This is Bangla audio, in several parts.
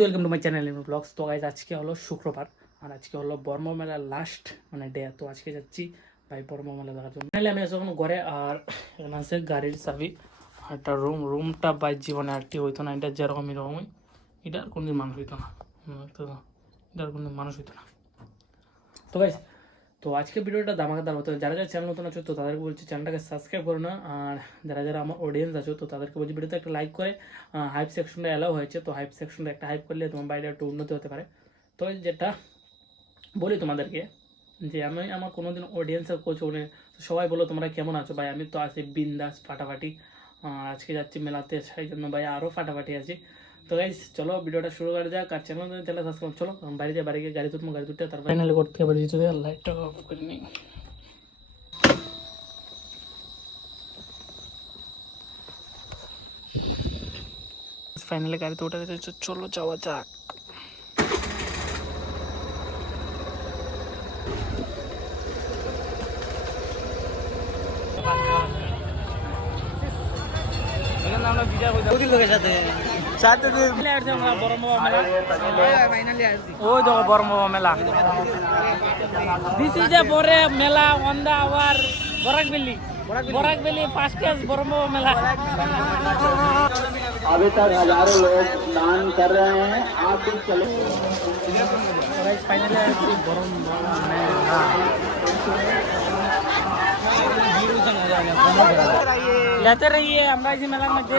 Welcome to my channel vlogs. তো গাইজ আজকে হলো শুক্রবার আর আজকে হলো বর্ম মেলার লাস্ট ডে। তো আজকে যাচ্ছি ভাই বর্ম মেলা দেখার জন্য। আমি যখন ঘরে আর এখানে আছে গাড়ির চাবি আর একটা রুমটা বাই জীবনে একটি হইতো না। এটা যেরকম এরকমই, এটা আর কোনদিন মানুষ হইতো না, এটা আর কোনদিন মানুষ হইতো না। তো গাইজ তো আজকে ভিডিওটা ধামাকাদার হতো। যারা যারা চ্যানেল নতুন আছো তো তাদেরকে বলছি চ্যানেলটাকে সাবস্ক্রাইব করো না। আর যারা যারা আমার অডিয়েন্স আছো তো তাদেরকে বলছি ভিডিওতে একটা লাইক করে হাইপ সেকশনটা অ্যালাউ হয়েছে, তো হাইপ সেকশনটা একটা হাইপ করলে তোমার বাইরে একটু উন্নতি হতে পারে। তো যেটা বলি তোমাদেরকে যে আমি আমার কোনোদিন অডিয়েন্সের কোচ হলে সবাই বলো তোমরা কেমন আছো ভাই। আমি তো আছি বিন্দাস ফাটাফাটি। আজকে যাচ্ছি মেলাতে, সেই জন্য ভাই আরও ফাটাফাটি আছি। তো গাইস চলো ভিডিওটা শুরু করা যাক। আর চ্যানেল সাবস্ক্রাইব চলো বাড়ি গিয়ে গাড়ি তুলবো, গাড়ি তুলতে তারপর ফাইনালি করতে পারি। লাইটটা অফ করে নিই। ফাইনালি গাড়িতে উঠে গেছে, চলো যাওয়া যাক। মেলা on the our Barak Valley first class বরম মেলা। अभी तक हजारों लोग दान कर रहे हैं, आप भी चलो। लेते रहिए আমরা এই মেলার মধ্যে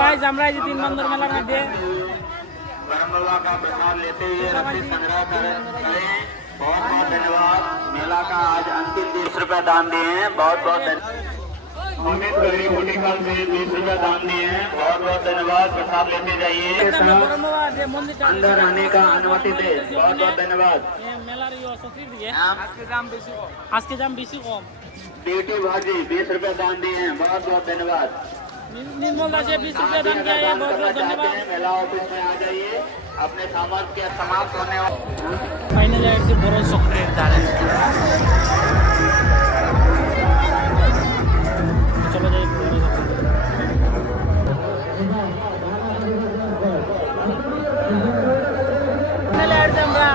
গাইস, আমরা এই 3 বন্ধুর মেলার মধ্যে बरमला का प्रसाद लेते हुए रसीद संग्रह करें। बहुत बहुत धन्यवाद। मेला का आज अंतिम 20 रुपए दान दिए हैं, बहुत बहुत धन्यवाद। अमित गरी होटिकल से 20 रुपए दान दिए हैं, बहुत बहुत धन्यवाद। प्रसाद लेते जाइए, अंदर आने का अनुमति दे, बहुत बहुत धन्यवाद। মেলার সক্রিয় দিয়ে আজকে দাম বেশি কম। बेटी भाजी 20 रुपए दान दिए हैं, बहुत बहुत धन्यवाद। निर्मल राजे 20 रुपए दान किया है, बहुत बहुत धन्यवाद। मेला ऑफिस में आ जाइए, अपने सामान के समाप्त होने फाइनली ऐसे बड़ो सक्रिय दाঁড়ে चलो जाइए। फाइनली ऐसे আমরা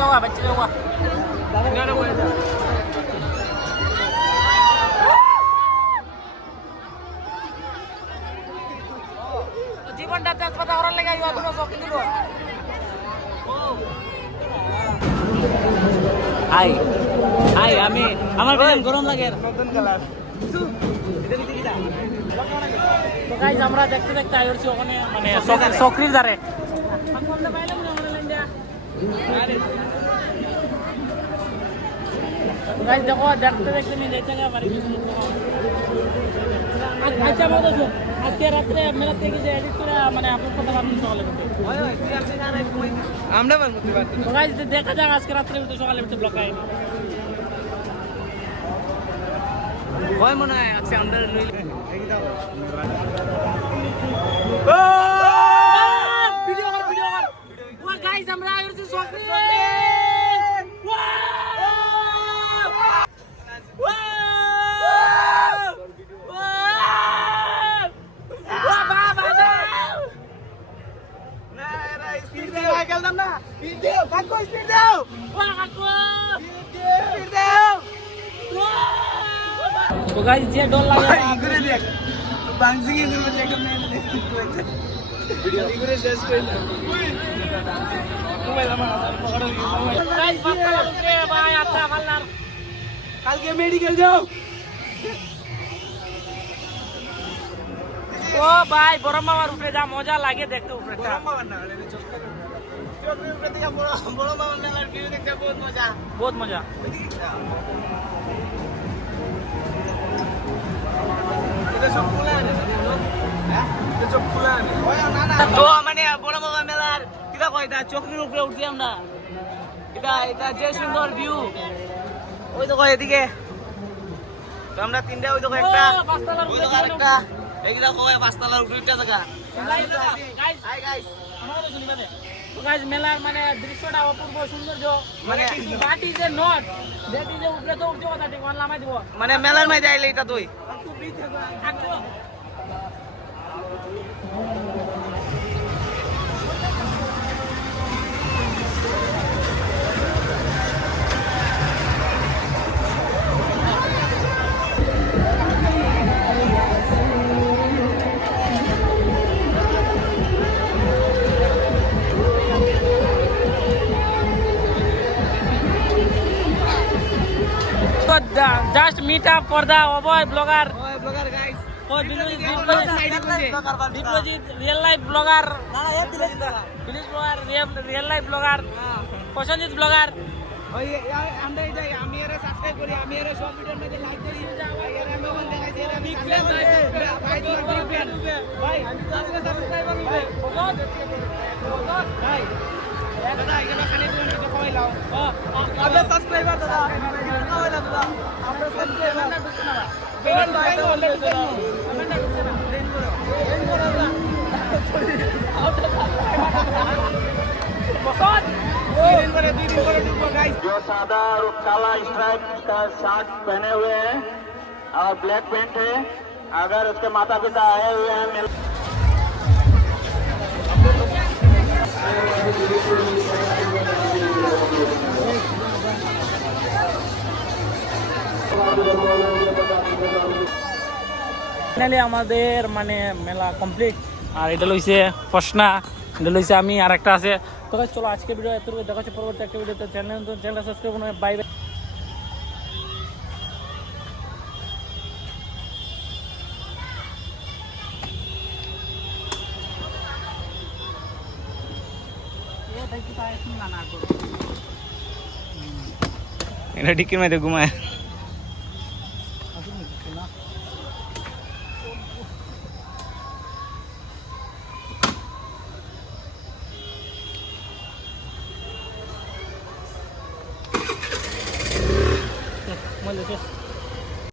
যাওয়া বাচ্চা যাওয়া জীবনটা তেজ পাতা করার লেগে ইয়া দুটো চকি দিব। আই আই আমি আমার বেশি গরম লাগে নতুন কালার। তো গাইস আমরা দেখতে দেখতে আইছি ওখানে মানে চকরির ধারে। গাইস দেখো দেখতে দেখতে নিয়ে যাইতে পারি। আচ্ছা বলো তো আজকে রাতে মেলা থেকে যে এডিট করে মানে আপলোড করতে পারবেন সকালে উঠে? আমরা পারবো তো গাইস দেখা যাক আজকে রাতে উঠে সকালে উঠে ব্লগ আই হয় মনে হয় আজকে আমরা লইলে ভিডিও কর ওয়া গাইস আমরা আইছি সক্রিয় তো গাইস যে ডল লাগে ঘুরে দেখ বাংসিং এর মধ্যে একটা মেয়ে ভিডিও ঘুরে শেষ কই না গাইস রে ভাই আচ্ছা ভালো কালকে মেডিকেল যাও। ও ভাই বড় মামার উপরে যা মজা লাগে দেখতে, উপরেটা বড় মামার না মানে চক্রের উপরে থেকে বড় মামার মেলার ভিউ দেখতে বহুত মজা, বহুত মজা। এটা সব খোলা আছে, হ্যাঁ এটা সব খোলা আছে তো মানে বড় মামার মেলার কিটা কয়টা চক্রের উপরে উঠছি আমরা। এটা যে সুন্দর ভিউ, ওই দেখো এদিকে তো আমরা তিনটা, ওই দেখো একটা, ওই দেখো আরেকটা, এইটা কয় পাঁচতলার উপরে একটা জায়গা। গাইস মেলার মানে দৃশ্যটা অপূর্ব সৌন্দর্য মানে but is a not that is a উপরে তো উঠতে কথা ঠিক অনলামাই দিব মানে মেলার মাঝে আইলে এটা তুই just meet up for the Oboy blogger. ওই blogger guys Oh, Biplojit, real life blogger. Village blogger, real life blogger. Prashanjit blogger. ওই আমরা এই যাই আমি এর সাবস্ক্রাইব করি আমি এর সব ভিডিওর মধ্যে লাইক করি ভাই এর আমি বল দেখাইছি এর আমি ভাই তোমার বিগ ফ্যান ভাই আমি সাবস্ক্রাইবার হবে ভাই দাদা এগুলো খালি দিবেন তো খাওয়াই লাও আপনি সাবস্ক্রাইবার দাদা খাওয়াই লাও দাদা আপনি সাবস্ক্রাইবার না ঢুকছে না বেল ভাই তো অলরেডি দাদা আপনি না ঢুকছে না বেল করো দাদা সরি আউট বসত जो सादा और काला स्ट्राइप का शर्ट पहने हुए हैं और ब्लैक पैंट है अगर उसके माता पिता आए हुए हैं ফাইনালি আমাদের মানে মেলা কমপ্লিট আর এটা লইছে ফসনা এটা লইছে আমি আর একটা আছে তো guys, চলো আজকে ভিডিও এতটুকু দেখা হচ্ছে পরবর্তী একটা ভিডিওতে চ্যানেলটা সাবস্ক্রাইব করুন বাই বাই এটা ডিকির মধ্যে ঘুমায় Molde,